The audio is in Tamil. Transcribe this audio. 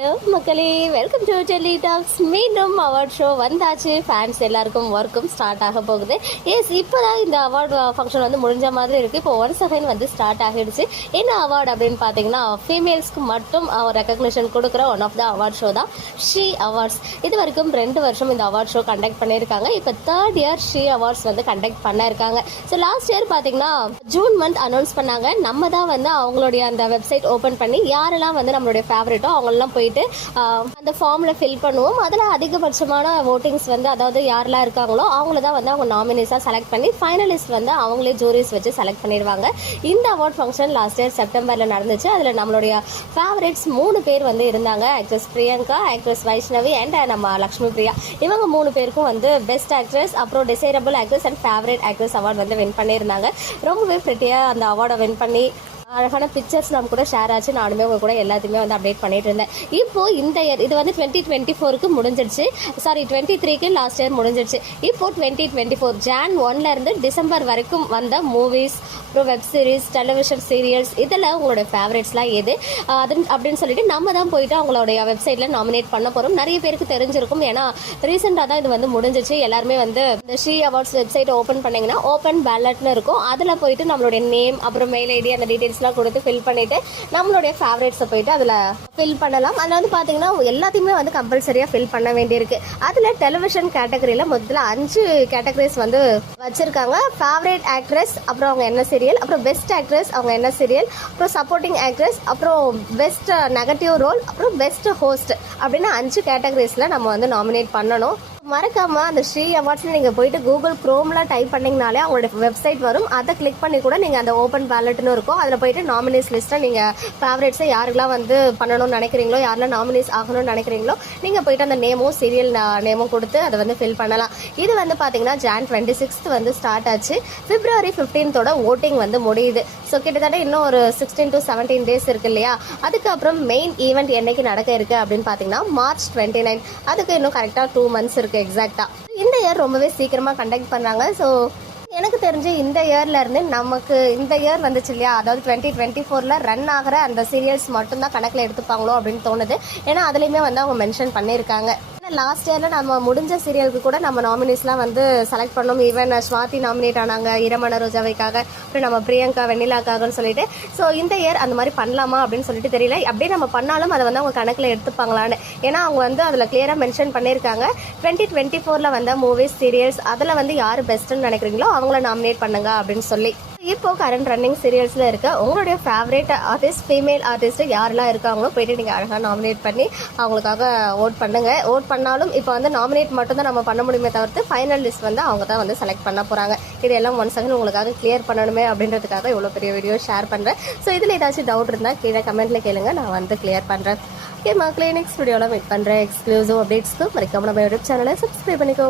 ஹலோ மக்களே, வெல்கம் டு டெல்லி டாக்ஸ். மீண்டும் அவார்ட் ஷோ வந்தாச்சு. ஃபேன்ஸ் எல்லாருக்கும் ஒர்க்கும் ஸ்டார்ட் ஆக போகுது. இப்போதான் இந்த அவார்டு ஃபங்க்ஷன் வந்து முடிஞ்ச மாதிரி இருக்குது. இப்போ ஒன்ஸ் அகைன் வந்து ஸ்டார்ட் ஆகிடுச்சு. என்ன அவார்டு அப்படின்னு பார்த்தீங்கன்னா, ஃபீமேல்ஸ்க்கு மட்டும் ரெக்கக்னிஷன் கொடுக்குற one of the award show தான் ஷீ அவார்ட்ஸ். இது வரைக்கும் 2 வருஷம் இந்த அவார்ட் ஷோ கண்டக்ட் பண்ணியிருக்காங்க. இப்போ 3rd இயர் ஷீ அவார்ட்ஸ் வந்து கண்டக்ட் பண்ணியிருக்காங்க. ஸோ லாஸ்ட் இயர் பார்த்தீங்கன்னா ஜூன் மந்த் அனௌன்ஸ் பண்ணாங்க. நம்ம தான் வந்து அவங்களுடைய அந்த வெப்சைட் ஓப்பன் பண்ணி யாரெல்லாம் வந்து நம்மளுடைய ஃபேவரட்டோ அவங்களெல்லாம் போயிட்டு அந்த ஃபார்ம்ல ஃபில் பண்ணுவோம். அதில் அதிகபட்சமான ஓட்டிங்ஸ் வந்து, அதாவது யாரெல்லாம் இருக்காங்களோ அவங்கள தான் வந்து அவங்க நாமினிஸாக செலக்ட் பண்ணி ஃபைனலிஸ்ட் வந்து அவங்களே ஜூரிஸ் வச்சு செலக்ட் பண்ணிடுவாங்க. இந்த அவார்ட் ஃபங்க்ஷன் லாஸ்ட் இயர் செப்டம்பரில் நடந்துச்சு. அதில் நம்மளுடைய ஃபேவரட்ஸ் 3 பேர் வந்து இருந்தாங்க. Actress Priyanka, actress Vaishnavi and நம்ம லக்ஷ்மி பிரியா. இவங்க 3 பேருக்கும் வந்து பெஸ்ட் ஆக்ட்ரஸ், அப்புறம் desirable actress and favourite actress award வந்து வின் பண்ணியிருந்தாங்க. ரொம்பவே ப்ரிட்டியாக அந்த அவார்டை வின் பண்ணி அழகான பிக்சர்ஸ் நம்ம கூட ஷேர் ஆச்சு. நானுமே உங்க கூட எல்லாத்தையுமே வந்து அப்டேட் பண்ணிட்டு இருந்தேன். இப்போ இந்த இயர் இது வந்து 2024க்கு முடிஞ்சிடுச்சு. சாரி 23க்கு லாஸ்ட் இயர் முடிஞ்சிடுச்சு. இப்போ 2024 ஜான் 1ல இருந்து டிசம்பர் வரைக்கும் வந்த மூவிஸ், அப்புறம் வெப் சீரிஸ், டெலிவிஷன் சீரியல்ஸ், இதெல்லாம் உங்களோட ஃபேவரட்ஸ்லாம் எது அப்படின்னு சொல்லிட்டு நம்ம தான் போயிட்டு அவங்களுடைய வெப்சைட்ல நாமினேட் பண்ண போறோம். நிறைய பேருக்கு தெரிஞ்சிருக்கும், ஏன்னா ரீசெண்டாக தான் இது வந்து முடிஞ்சிச்சு. எல்லாருமே வந்து இந்த ஷீ அவார்ட்ஸ் வெப்சைட் ஓப்பன் பண்ணீங்கன்னா ஓப்பன் பேலட்னு இருக்கும். அதில் போயிட்டு நம்மளுடைய நேம், அப்புறம் மெயில் ஐடி, அந்த டீடைல்ஸ் கொடுத்து ஃபில் பண்ணிட்டு நம்மளுடைய ஃபேவரட்ஸை போயிட்டு அதில் ஃபில் பண்ணலாம். அதில் வந்து பார்த்தீங்கன்னா எல்லாத்தையுமே வந்து கம்பல்சரியாக ஃபில் பண்ண வேண்டியிருக்கு. அதில் டெலிவிஷன் கேட்டகரியில் முதல்ல 5 கேட்டகரிஸ் வந்து வச்சிருக்காங்க. ஃபேவரட் ஆக்ட்ரஸ், அப்புறம் அவங்க என்ன சீரியல், அப்புறம் பெஸ்ட் ஆக்ட்ரஸ் அவங்க என்ன சீரியல், அப்புறம் சப்போர்ட்டிங் ஆக்ட்ரஸ், அப்புறம் பெஸ்ட் நெகட்டிவ் ரோல், அப்புறம் பெஸ்ட் ஹோஸ்ட் அப்படின்னு 5 கேட்டகரிஸில் நம்ம வந்து நாமினேட் பண்ணணும். மறக்காம அந்த ஷீ அவார்ட்ஸ்ல நீங்க போயிட்டு கூகுள் குரோம்ல டைப் பண்ணீங்கனாலே அவங்களோட வெப்சைட் வரும். அதை கிளிக் பண்ணி கூட நீங்க அந்த ஓப்பன் பேலட்னு இருக்கும், அதில் போயிட்டு நாமினிஸ் லிஸ்ட்டை நீங்க ஃபேவரட்ஸை யாருக்கெல்லாம் வந்து பண்ணணும்னு நினைக்கிறீங்களோ, யாரெல்லாம் நாமினிஸ் ஆகணும்னு நினைக்கிறீங்களோ நீங்க போயிட்டு அந்த நேமும் சீரியல் நேமும் கொடுத்து அதை வந்து ஃபில் பண்ணலாம். இது வந்து பாத்தீங்கன்னா ஜான் 26th வந்து ஸ்டார்ட் ஆச்சு. பிப்ரவரி 15th ஓட்டிங் வந்து முடியுது. ஸோ கிட்டத்தட்ட இன்னும் ஒரு 16 to 17 டேஸ் இருக்கு இல்லையா. அதுக்கப்புறம் மெயின் ஈவெண்ட் என்னைக்கு நடக்க இருக்கு அப்படின்னு பாத்தீங்கன்னா மார்ச் 29. அதுக்கு இன்னும் கரெக்டா 2 months இருக்கு எக்ஸாக்டா. இந்த இயர் ரொம்பவே சீக்கிரமா கண்டக்ட் பண்றாங்க. ஸோ எனக்கு தெரிஞ்சு இந்த இயர்ல இருந்து நமக்கு இந்த இயர் வந்துச்சு இல்லையா, அதாவது 2024ல ரன் ஆகிற அந்த சீரியல்ஸ் மட்டும்தான் கணக்கில் எடுத்துப்பாங்களோ அப்படின்னு தோணுது. ஏன்னா அதுலேயுமே வந்து அவங்க மென்ஷன் பண்ணியிருக்காங்க. லாஸ்ட் இயர்ல நம்ம முடிஞ்ச சீரியலுக்கு கூட நம்ம நாமினிஸ்லாம் வந்து செலக்ட் பண்ணோம். ஈவன் ஸ்வாதி நாமினேட் ஆனாங்க இரமண ரோஜாவைக்காக, அப்புறம் நம்ம பிரியங்கா வெண்ணிலாக்காகன்னு சொல்லிட்டு. ஸோ இந்த இயர் அந்த மாதிரி பண்ணலாமா அப்படின்னு சொல்லிட்டு தெரியல. அப்படியே நம்ம பண்ணாலும் அதை வந்து அவங்க கணக்கில் எடுத்துப்பாங்களான்னு. ஏன்னா அவங்க வந்து அதில் கிளியராக மென்ஷன் பண்ணியிருக்காங்க, 2024ல வந்த மூவிஸ், சீரியல்ஸ் அதில் வந்து யார் பெஸ்ட்டுன்னு நினைக்கிறீங்களோ அவங்கள நாமினேட் பண்ணுங்க அப்படின்னு சொல்லி. இப்போ கரண்ட் ரன்னிங் சீரியல்ஸ்ல இருக்க உங்களுடைய ஃபேவரட் ஆர்டிஸ்ட், ஃபீமேல் ஆர்டிஸ்ட் யாரெல்லாம் இருக்காங்களோ போயிட்டு நீங்க அழகாக நாமினேட் பண்ணி அவங்களுக்காக ஓட் பண்ணுங்க. ஓட் பண்ணாலும் இப்போ வந்து நாமினேட் மட்டும் தான் நம்ம பண்ண முடியுமே தவிர்த்து ஃபைனல் லிஸ்ட் வந்து அவங்க தான் வந்து செலக்ட் பண்ண போறாங்க. இதெல்லாம் ஒன் செகண்ட் உங்களுக்காக கிளியர் பண்ணணுமே அப்படின்றதுக்காக இவ்வளோ பெரிய வீடியோ ஷேர் பண்றேன். ஸோ இதில் ஏதாச்சும் டவுட் இருந்தால் கீழே கமெண்ட்ல கேளுங்க, நான் வந்து கிளியர் பண்றேன். ஓகே மக்களே, நெக்ஸ்ட் வீடியோவில் மீட் பண்றேன். எக்ஸ்க்ளூசிவ் அப்டேட்ஸ்க்கு மறக்காம நம்ம யூடியூப் சேனலை சப்ஸ்கிரைப் பண்ணிக்கோங்க.